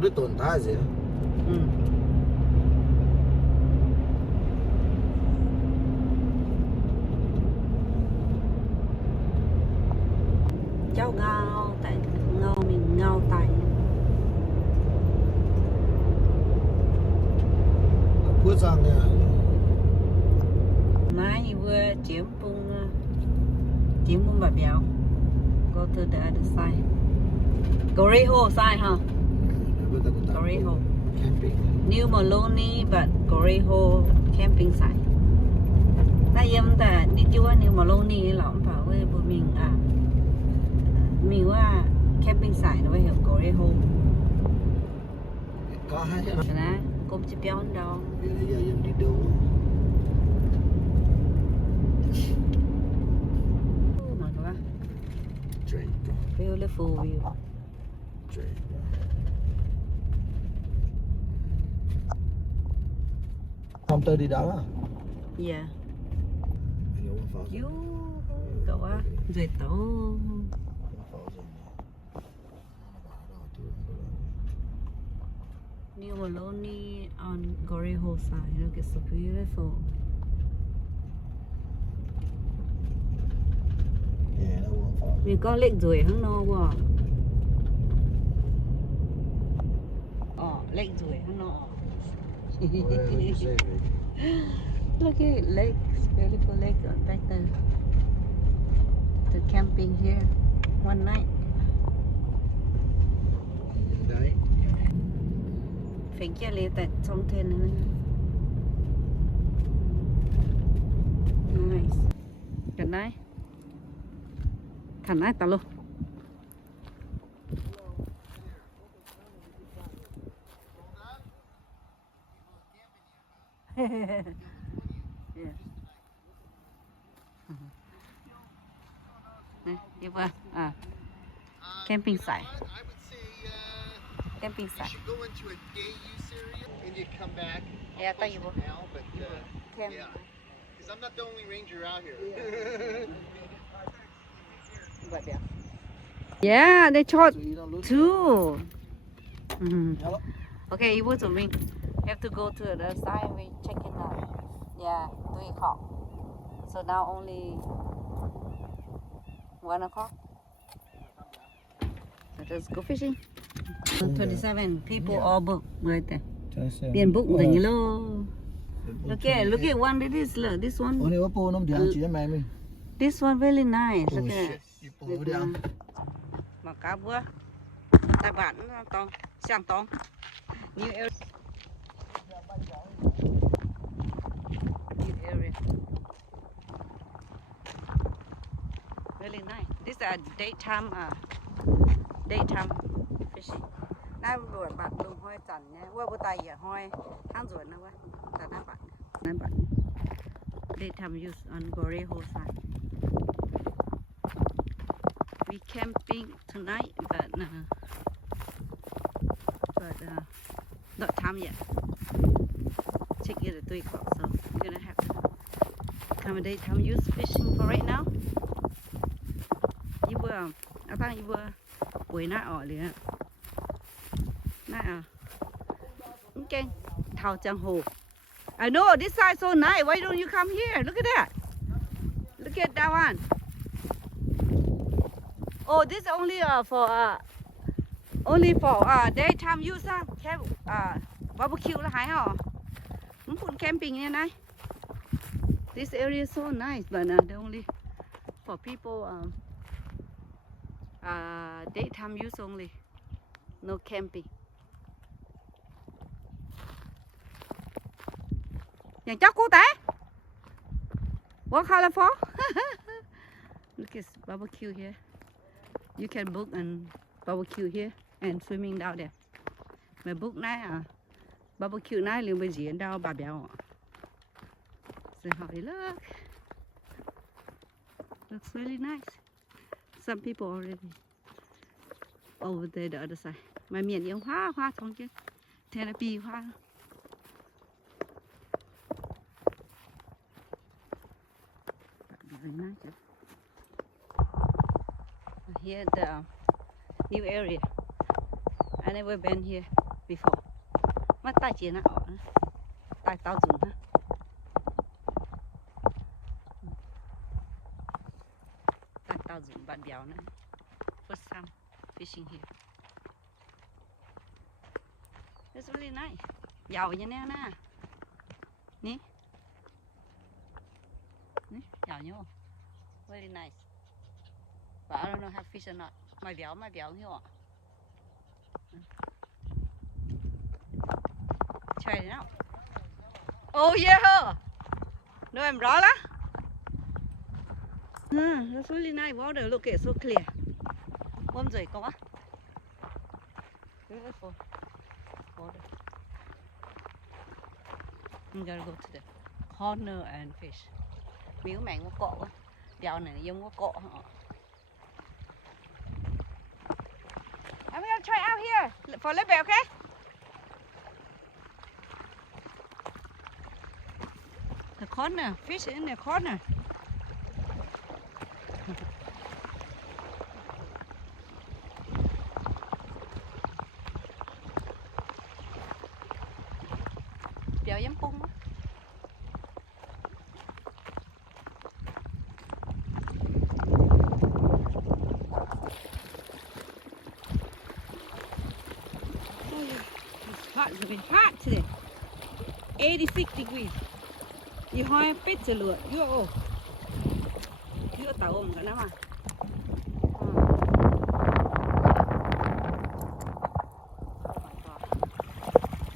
Đứa tồn tại gì? Ừ. Cháu ngao tại ngao mình ngao tay. Cuối sang nè. Mai vừa chiếm bung bà béo. Go to the other side. Goreho side, huh? Goreho. Camping. New Maloney, but Goreho camping site. Tại em ta đi chưa New Maloney là ông bảo với bọn mìnhว่า camping site nó phải hiểu Goreho. Có hai chứ. Nè, cũng chỉ béo đâu. Bây giờ em đi đâu? Mà các bạn. Straight. Beautiful view. Straight. Không tới đi đó à? Yeah. Chú cậu á, rồi tổ. New Maloney on Goreho side. Look, it's so beautiful. Yeah, nó buồn phỏ. Mình có lệnh rồi hăng no quá. Lệnh rồi hăng no. Look at lakes, beautiful lake back there. The camping here one night. Đấy. Phải kia lấy tại trong thuyền nữa. Nice. Good night. Thằng này tao luôn. Yeah. You were camping site. I would say Camping you site. should go into a day use area and you come back. Yeah, I thought you I'll would. post it now, but Camp. yeah, because I'm not the only ranger out here. Yeah, they shot So you don't lose. two. Hello. Okay, it was a ring. You have to go to the side. We check it out. Yeah, 3 o'clock. So now only 1 o'clock. Let us go fishing. 27 people all booked right there. Tiền book rồi nhỉ lo. Look at one. This one. Ủa, nếu po nó điện chỉ cho mẹ mình. This one very nice. Oh Look at shit, it. you po điện. Mà cá bữa. Tại bạn to, sang to. New area. New area. Really nice. This is a daytime fishing. Nãy vừa bạn đừng hoi chẩn nhé. Qua bữa tay giờ hoi tháng rồi nữa quá. Tại nãy bạn. Daytime use on Goreho side. We camping tonight, but not time yet. Check it at 3 o'clock, so we're gonna have to accommodate time use fishing for right now. You were, I thought you were buổi nãy ở liền. Nãy okay, thảo giang hồ. I know this side so nice. Why don't you come here? Look at that. Look at that one. Oh, this only for daytime use. Camp barbecue là hay hả? Muốn phụ camping như này. This area is so nice, but only for people daytime use only. No camping. Nhà cháu cô té. What color for? Look at barbecue here. You can book and barbecue here and swimming down there. Mà book này barbecue này liền bây giờ đâu bà béo. So hỏi look. Looks really nice. Some people already over there the other side. Mà miền yêu hoa trong chứ. Therapy hoa. Very nice. Here the new area. I never been here. before. Mất tay chỉ nó ở tay tao dùng ha. Tay tao dùng bạn béo nữa. First time fishing here. It's really nice. Giàu như thế nè. Nè. Nè, giàu nhau. Very nice. But I don't know how fish or not. Mai béo hiểu không? Try it out. Oh yeah. No, I'm raw lah. That's really nice water. Look, it's so clear. Warm rồi có á. Beautiful water. I'm gonna go to the corner and fish. Miếu mẹ có cọ quá. Dạo này giống có cọ hả? I'm gonna try out here for a little bit, okay? The corner, fish in the corner. Béo giống bung á. It's been hot today. 86 degrees. You hoi pit to lure. You tàu ôm cả lắm à.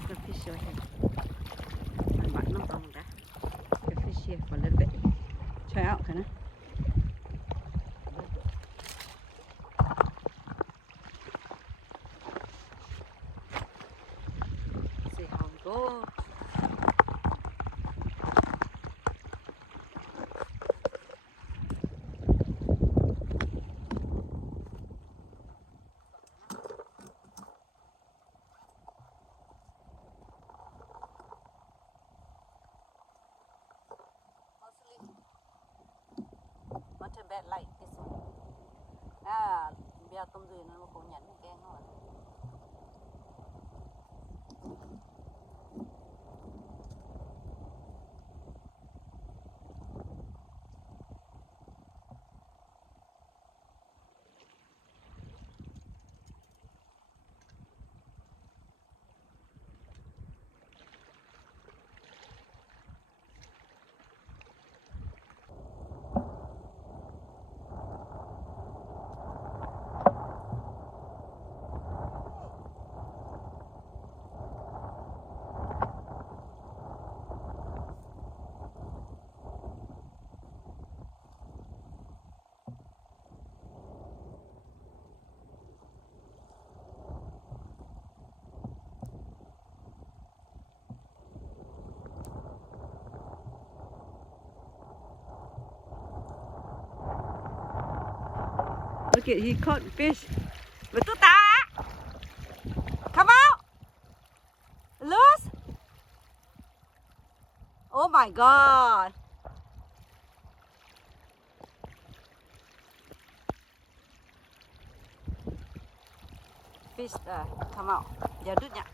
The fish over here. Mình bắt nó không đã. The fish here for a little bit. Try out kind of. See how it goes. Not a bad light this one. Béo tôm dùi nó cũng nhẫn cái ngon. Look at he caught fish. Betul tak? Come out. Loose. Oh my god. Fish come out. Giờ đứt nhá.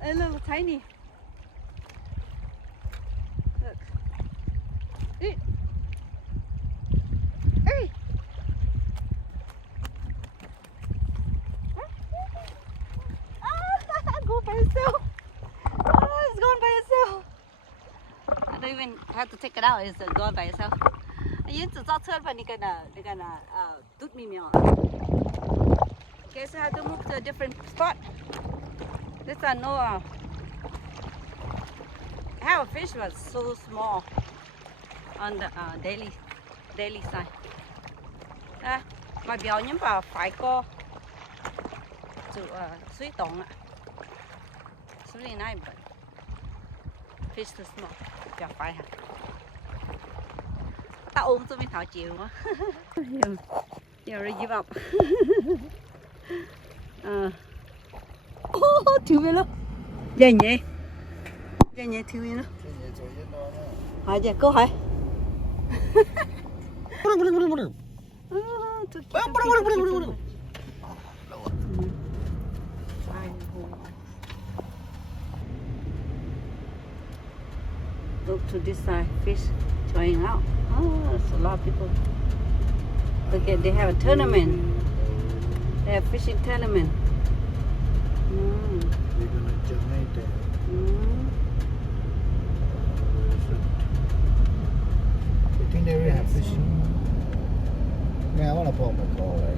A little tiny. Look. Hey. Hey. Go by itself. Oh, it's going by itself. I don't even have to take it out. It's going by itself. You just saw turn when you're gonna toot me meal. Okay, so I have to move to a different spot. This one no. Our fish was so small on the daily side. Mà béo nhưng mà phải có chữ suy tổng ạ. really nice, but fish too small. Chả phải hả? Ta ôm tôi mới thảo chịu quá. You already give up. Thiếu viên luôn. Vậy nhỉ? Vậy nhỉ thiếu viên luôn. Hỏi chị, cô hỏi. Look to this side, fish trying out. Oh, there's a lot of people. Look at, they have a tournament. They have fishing tournament. I think they really have fishing. Mẹ nó là phòng một cò lại.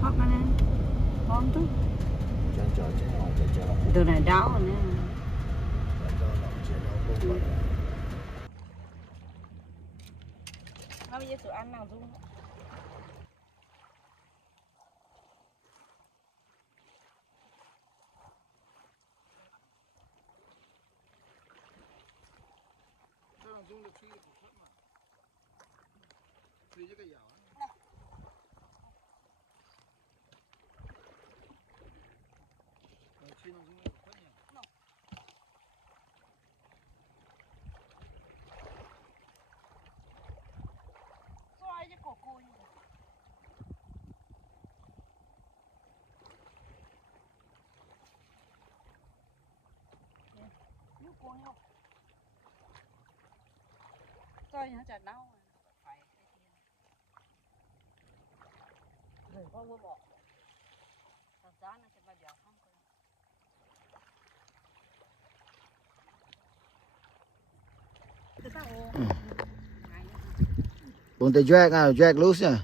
Hot mà nè, ngon chứ. Chờ Đồ này đau rồi nè. Bây giờ tụi ăn nào dung. Coi nó chả đau phải đừng có mua bỏ thật ra nó sẽ bao giờ không Bọn tay drag loose nha.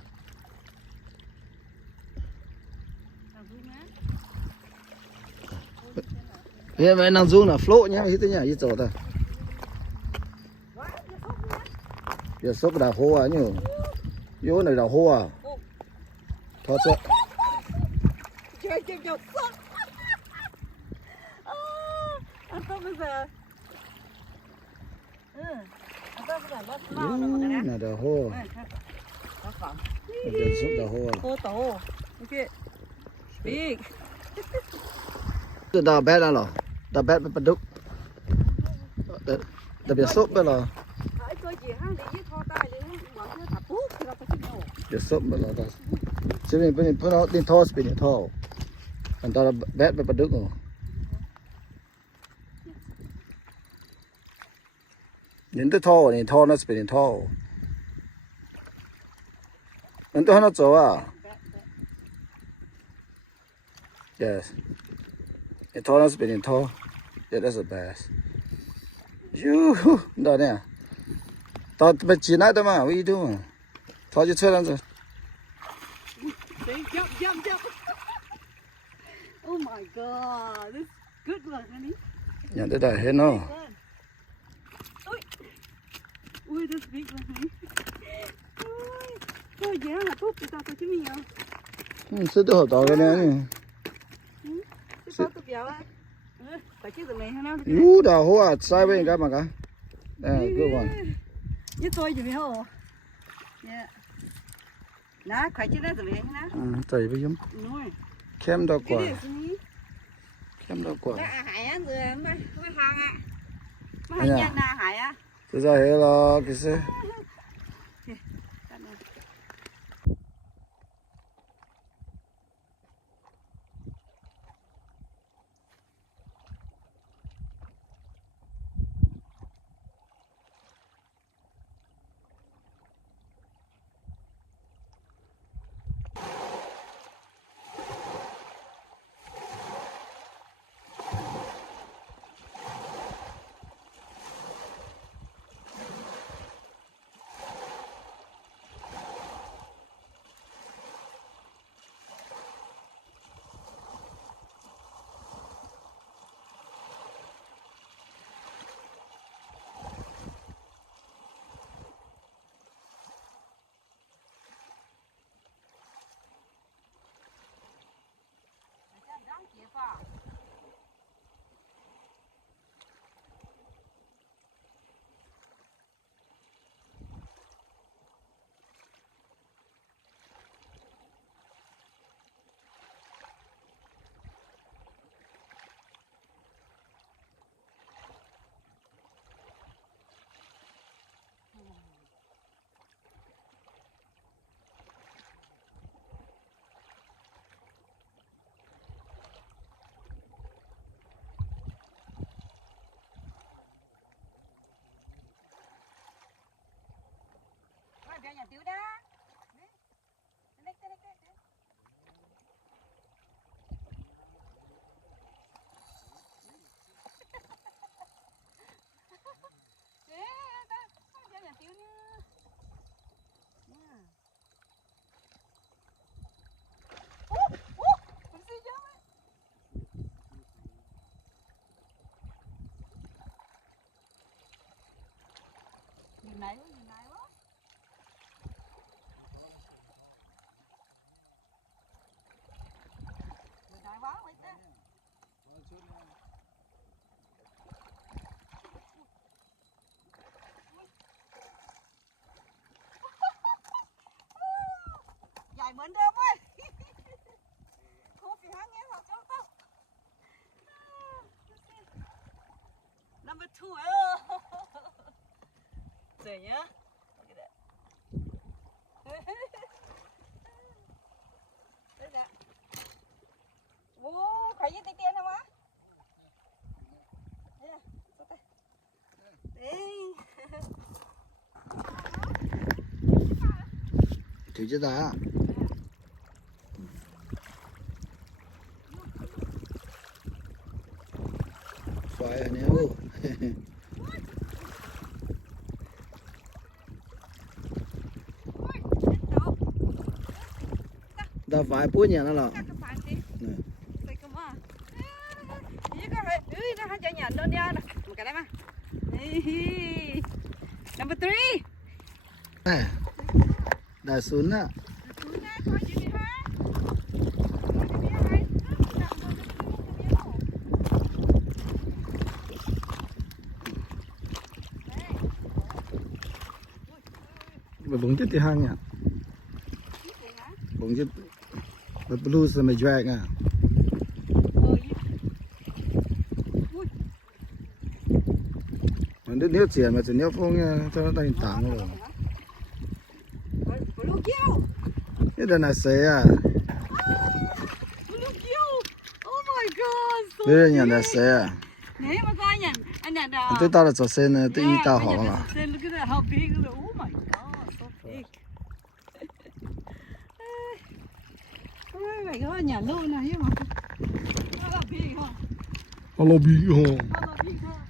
Hiện vậy năng dung là float nhá, hít nhá, hít chỗ ta. Giờ sốc đào hô à nhỉ? Vô này đào hô à? Thoát sợ. Chơi sốc. Anh có bây giờ. Anh có bây giờ lót mau rồi mà Này đào hô. Giờ sốc đào hô à? Hô tổ. Okay. Big. Đào bét ra rồi. Đào bét bắt đúc. Đặc biệt sốc bét rồi. Giờ sốc bét rồi. Chứ mình phải nó tin thô spin thô. Anh ta là bét bắt đúc rồi. Nhìn tới thô, nhìn thô nó spin thô. Anh tôi nó chỗ à? Yes. It told us been in tow. Yeah, that's a bass. You, đó nè. Tao bị chỉ nãy đó mà, what you doing? Tao chỉ chơi rồi. Jump. Oh my god, this good one, honey. Nhận tới đây hết nó. Ui, this big one, honey. Ui, dễ là tốt thì tao chứ mình à. Sức tôi tao cái này. Đào hô à, sai bên cái mà cả. Good one. Nhất tôi gì hả? Nè, khỏe chứ đó rồi nè. Tại vì giống. Kem đâu quả. Kem đâu quả. Hải á, rồi mà hàng á. Mà hay nhận là hải á. Tôi ra hết là cái gì? nhà tiêu đá. Đây. Ê, ta, cho nhà tiêu nha. Nha. Mình xin cho mày. Nhìn này quá. Nhìn này quá, vậy ta. Dài mến đơm ơi. Không phải hang nghe hoặc cho không. Number 2. Rồi nhá. Đây nè. Ô, khỏi với tay tiên không á? Đây nè, số tay. Đây. Thử chứ ta. Xoài này ô. Da phải bữa nhà nó là. Number 3. Này. Đã xuống á. Bụng chết thì hang nhỉ. Bụng chết. Blue sama drag à. Mà nếu tiền mà chỉ nếu phong cho nó thành tảng rồi. Cái đó là xe à. Oh my god. Đây là nhà là xe à. Nè mà coi nha. Anh nhận đó. Tôi tao là cho xe này, tôi ý tao họ mà. Look at that, how big. Oh my god, so big. Oh my god, nhà luôn này mà. Nó là big hả? Hello big home. Nó là big hả?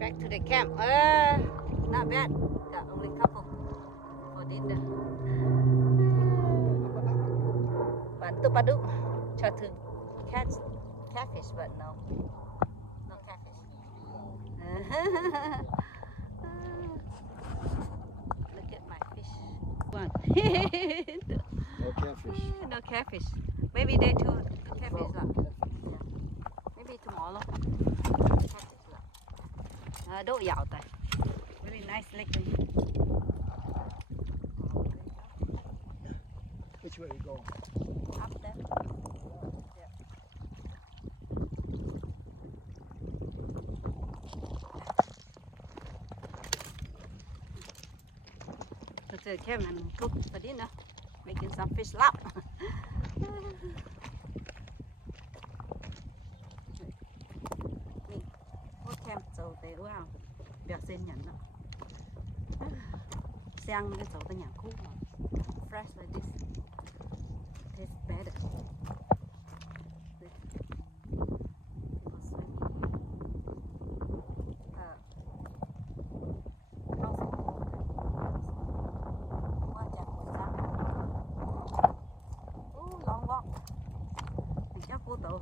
Back to the camp. Not bad. Got only couple for dinner. Bantu padu. Try to catch catfish, but no catfish. Look at my fish. One. No catfish. No catfish. Maybe they too catfish lah. Yeah. Maybe tomorrow. Catfish lah. Đậu dạo tại. Really nice lake. Which way we go? Up there. Yeah. So came and cooked for dinner, making some fish lap. Kem dầu tế vào, bẹt xin nhận đó. Sang cái dầu tới nhà cũ mà. Fresh like this. Tastes better. Long walk. Mình chắc cô tổ.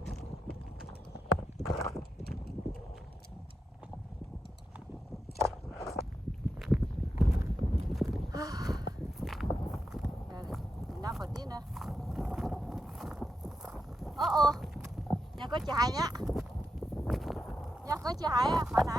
Enough for dinner. Nhà có chài nhá. Nhà có chài á, phải nè.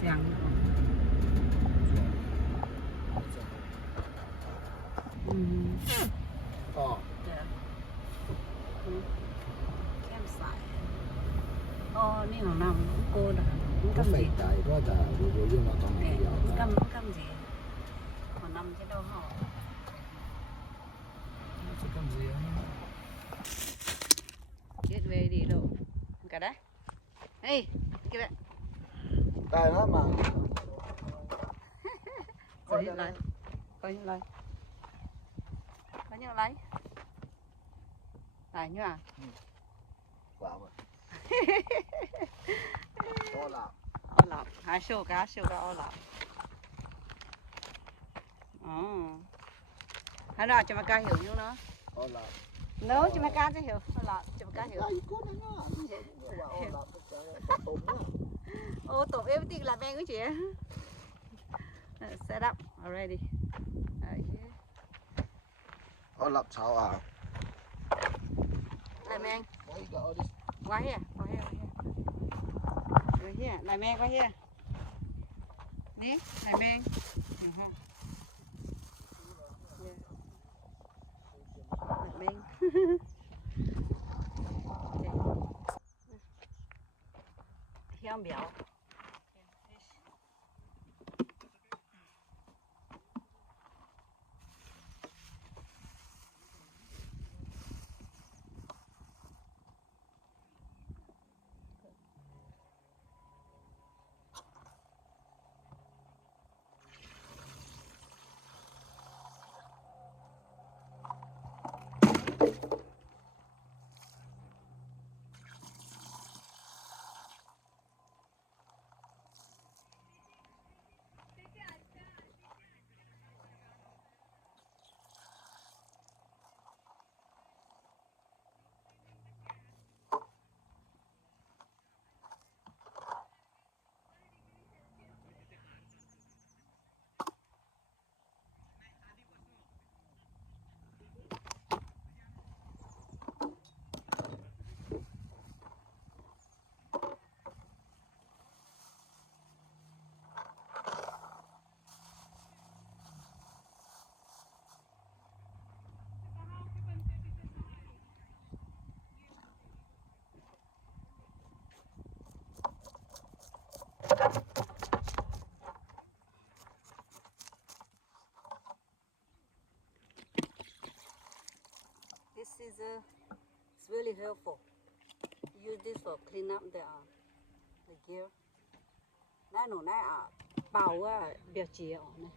这样。嗯。哦。对。campsite。哦，你好难过的，唔咁gì。大嗰就會用我講嘅有。咁gì？我諗知道嗬。咁gì Get ready đâu. Cái đấy. Hey, cái đấy. Đại lắm mà. Coi như lấy. Coi như lấy. Coi như lấy. Đại như à? Wow. Ô lạp. Ô lạp. Hai siêu cá ô lạp. Hai đó cho mà cá hiểu như nó. Ô lạp. Nấu cho mà cá chứ hiểu. Ô lạp cho mà cá hiểu. Oh, top everything là bang của chị. Set up already. Ô lạp cháo à? Là mang. Qua here. Right here. Là mang qua here. Nè, là mang. Là mang. Hiên biểu. This is it's really helpful. Use this for clean up the gear. Nãy nổ nãy bảo biểu chỉ ở này.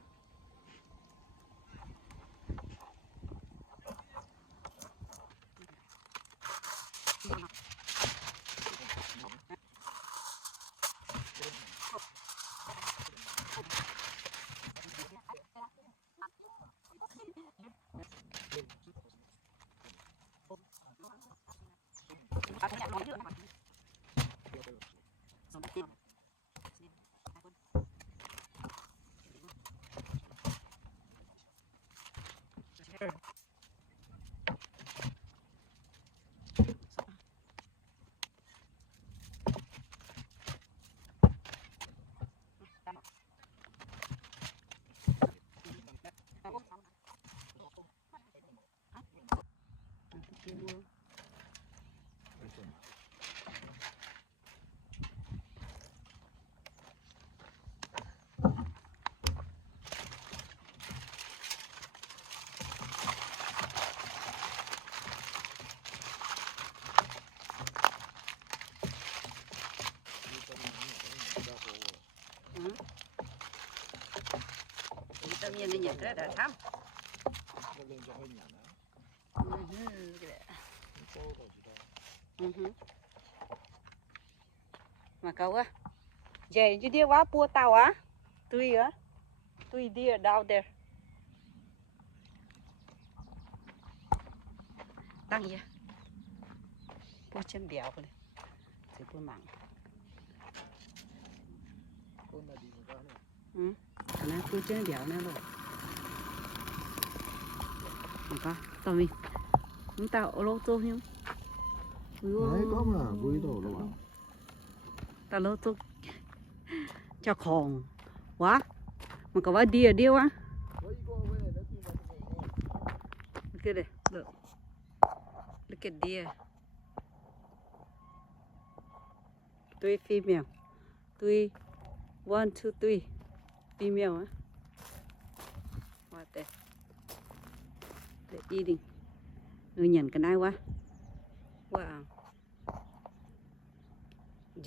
Vitamin này nhặt ra đã thắm. Mà cậu á, vậy chứ đi quá bua tàu á, tùy đi down there. Tăng gì? Bua chân béo này, thì bua mặn. Cái này bua chân béo này luôn. Mà có, tao mình, chúng ta ở lô tô không? Đấy có mà vui đồ đâu. Ta lô tô. เจ้าของวะมันก็ว่าเดียววะ Where you going with it? Let's see what look at it look at deer 3 female 3 1 2 3 female á what they're eating người nhận cái này quá wow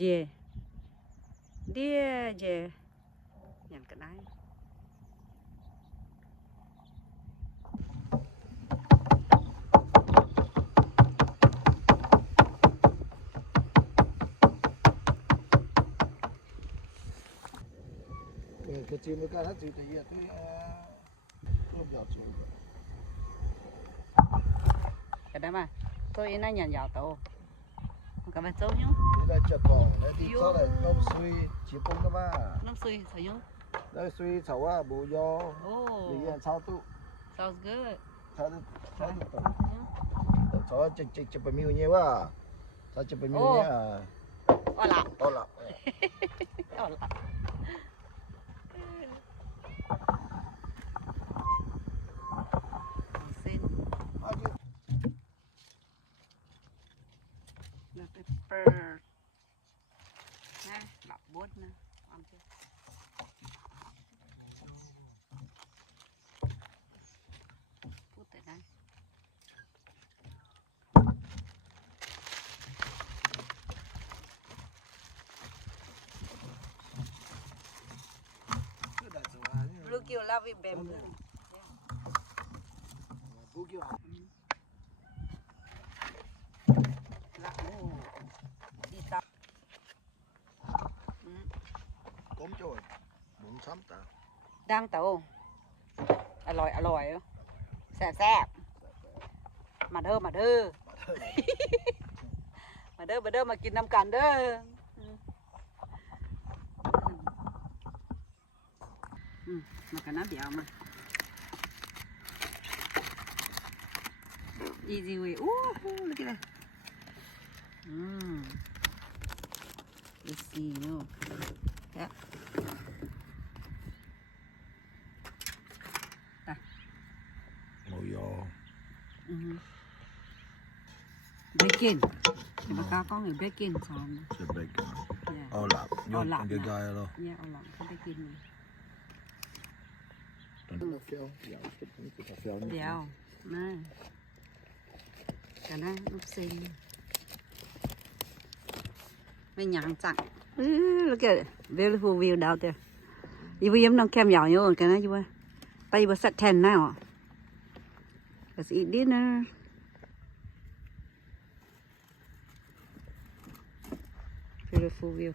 yeah deer yeah nhận cái này cái chim cái nó chỉ tự nhiên tôi không giàu chim cái đó mà tôi nó nhận giàu tổ cái bên trâu nhá đây là chợ cỏ đây thì sau này nông suy chỉ bông đó mà nông suy sao nhá đây suy chảo à bù do tự nhiên sao tu sounds good sao tu sao chụp bấm miu nhé quá sao chụp bấm miu nhé ô lạ to lắm ô lạ xin là pepper nè lọc bút nè ăn chưa bút tại đây blue kill love it bamboo là đi tập cốm rồi muốn sắm ta ดังเต๋ออร่อยอร่อยแซ่บแซ่บมาเด้อมาเด้อมาเด้อมาเด้อมากินน้ำกันเด้อมากันน้ำเดี๋ยวมา easy way look at that let's see no yeah màu giò bacon thì bà cao có người bacon xong sẽ bacon yeah ô lạp vô con cái gai đó yeah ô lạp cái bacon này nó phèo phèo dẻo nè cái này lúc sinh mấy nhàng chặt look at it beautiful view down there you will not cam nhỏ nhớ cái này you will but you will set 10 now let's eat dinner beautiful view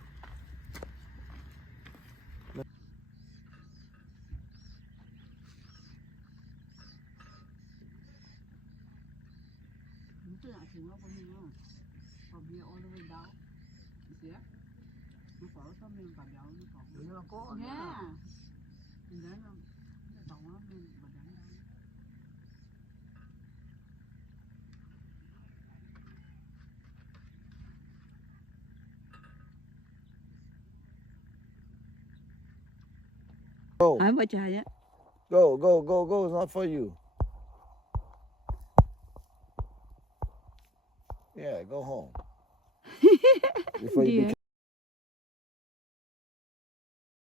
go ai mà chạy á go it's not for you yeah go home before you Dear. become